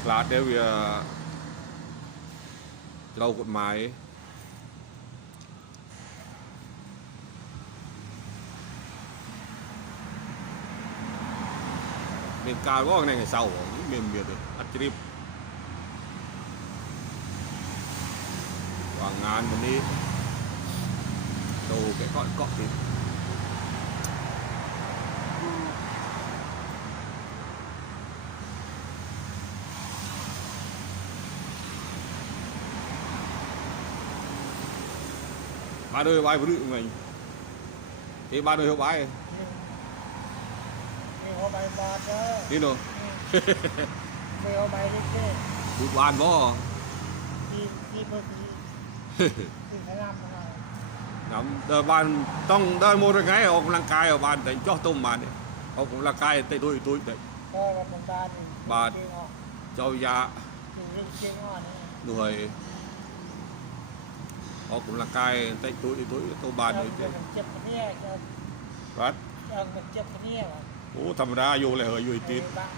คลาสเดวิเรากฎหมาย เป็นการว่าในไงเศร้าเมียนเมียนเลยอัจฉริยว่างงานวันนี้ดูแกก็เกาะติด ba đôi bay bự mình. Thế ba đôi hiệu bay đi đâu đi bàn bó nắm tờ bàn trong tờ một cái ông lăng cai ở bàn đánh cho tôm bàn. Đấy ông cũng là cai tay tôi tôi đấy bà cháu già người กกำลังกายออกบานแต่จ่อต้มบานเนี่ยออกกำลังกายแต่ตุ้ยตุ้ยแต่ ก็รัฐบาลนี่ บาท เก่งออก เจ้ายา ถึงเรื่องเก่งอ่อนนี่ ด้วยออกกำลังกายแต่ตุ้ยตุ้ยตัวบาน เจ้า เลย เจ็บเจ็บคนเนี้ยเจ้า รัด เจ้าเจ็บคนเนี้ยว่ะ โอ้ธรรมดาอยู่เลยเหรออยู่ติด เออบ้าง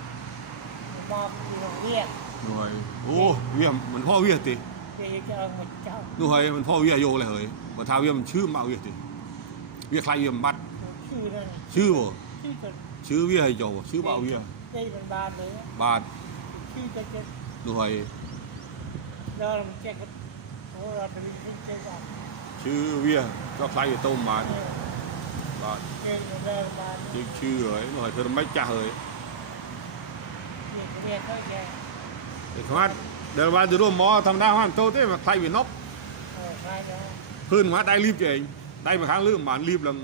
มอบอยู่โรงเรียน หน่วยโอ้เวียมมันพ่อเวียติ เจ้าจะเอาหมดเจ้า หน่วยมันพ่อเวียโยเลยเหรอมาทาเวียมชื่อมาเวียติเวียใครเวียมบัด ชื่อนั่น ชื่อบ่ ชื่อจน ชื่อเวียให้โยชื่อมาเวีย ได้เป็นบานเลย บาด ชื่อจะเจ็บ หน่วย ชื่อเวียก็ใครอยู่ต้มบานเออบาดเจ็บเดินบานชื่อชื่อเหรอหน่วยเธอไม่จ่าเหรอเจ็บเรียนเขาแก่เด็กมาเดินมาจะร่วมหมอธรรมดาห้ามโตเต้มาใครเป็นนกเออใช่แล้วพื้นมาได้รีบเองได้มาครั้งลืมหมานรีบลัง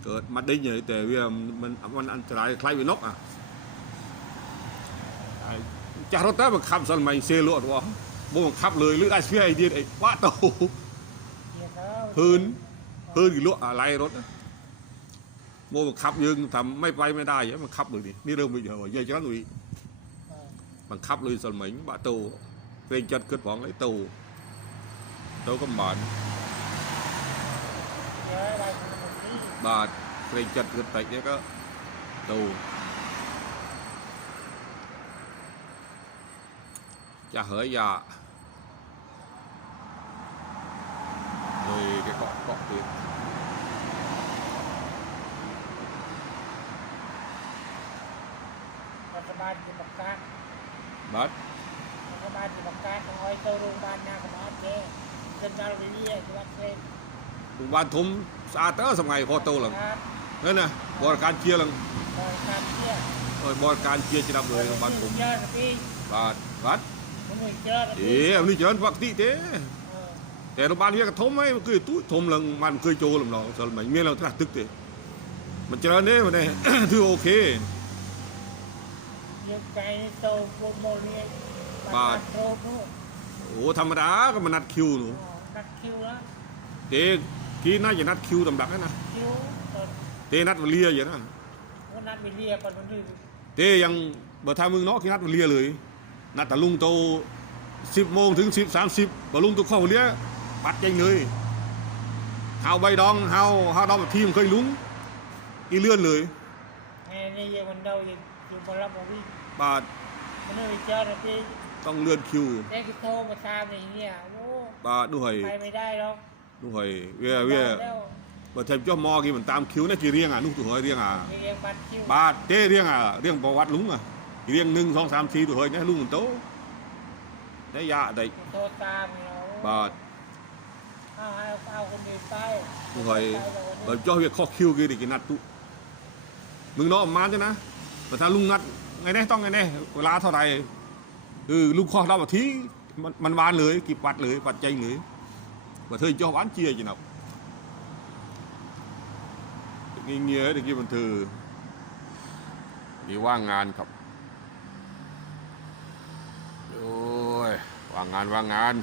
เมื่อวีรีบรีบลังทำพี่ชนะมันบัดมาได้วันบุกติจะได้มาครั้งลืมหมานเกิดมาไงแต่เวียมันมันอันตรายใครเป็นนกอะจารถแต่มาขับสมัยเซลล์วะบ่บังคับเลยหรือไอ้เสียไอเดียไอ้ว่าโตเจ็บแล้วพื้นพื้นกี่ลูกอะไรรถโมบังคับยังทำไม่ไปไม่ได้ยังมันขับเลยดินี่เริ่มไปเยอะเยอะจังเลยบังคับเลยสมัยบะตูเกรงจัดเกิดของเลยตูตูก็บาด បាទស្រេកចិត្តគិតតិចហ្នឹងក៏ទូចាស់ហើយយ៉ាលើគេកក់កក់ទៀតបាត់សបាយជាបកាបាត់សបាយជាបកាកុំឲ្យទៅរោងបានណាកុំអត់ទេចិត្តដល់វិលាគាត់ស្រេក วัดเซนหมู่บ้านทุ่มสะอาดเตอสมัยพอโตหลังครับนั่นนะบริการเชียร์หลังบริการเที่ยวเออบริการเชียร์จะดับเลยบ้านผมเจอพี่บาดบาดผมไม่เจอเอ๋อันนี้เจริญปกติเด้เออแต่โรงพยาบาลเวียกระทมไหมมันคือตุ้ยทมหลังมันเคยโจหลังเราสมัยเมียเราตระตึกเด้มันเจริญเด้มันเนี่ยถือโอเคเรียกไก่โตโปรโมเรียบาทโตโปรโอ้ธรรมดาก็มานัดคิวหนูนัดคิวแล้วเต้กี้ น่าจะนัดคิวตำดักนะคิวตอนเต้นัดเลียอย่างนั้นวันนัดไปเรียก่อนวันนี้เตยังเบอร์ทางมึงเนาะกี้นัดเลียเลย นัดแต่ลุงโตสิบโมงถึงสิบสามสิบบลุงตัวเข้าเลียปัดเจงเลยเฮาใบดองเฮาเฮาดองแบบทีมเคยลุงอีเลื่อนเลยแม่นี่ยังวันเดียวยังอยู่บนรับวิ่งบาทมันไม่เจอเลยพี่ต้องเลื่อนคิวเด็กโทรมาตามอย่างเงี้ยโอ้บาทด้วยไปไม่ได้หรอก ด้วยเวียเวียแล้วบาทเทมจ้อมอกี่มันตามคิวนะกี่เรียงอะนุกตัวเฮยเรียงอะเรียกบัตรคิวบาทเต้เรียงอะเรียงประวัติลุงอะเรียงหนึ่งสองสามสี่ตัวเฮยเนี่ยลุงมันโตได้ยาได้โทรตามเราบาทเอาให้เอาคนอื่นไปด้วยบาทจ้อเวียข้อคิวกี่ดิกินัดตุมึงเนาะมาจ้ะนะแต่ถ้าลุงนัดไงเนี่ยต้องไงเนี่ยเวลาเท่าไหร่คือลุงข้อเราทีมันมันวานเลยกี่ปัดเลยปัดใจเลย và thưa cho bán chia chị nào? Nghe nghĩa thì kia bình thường đi qua ngàn không rồi qua ngàn qua ngàn.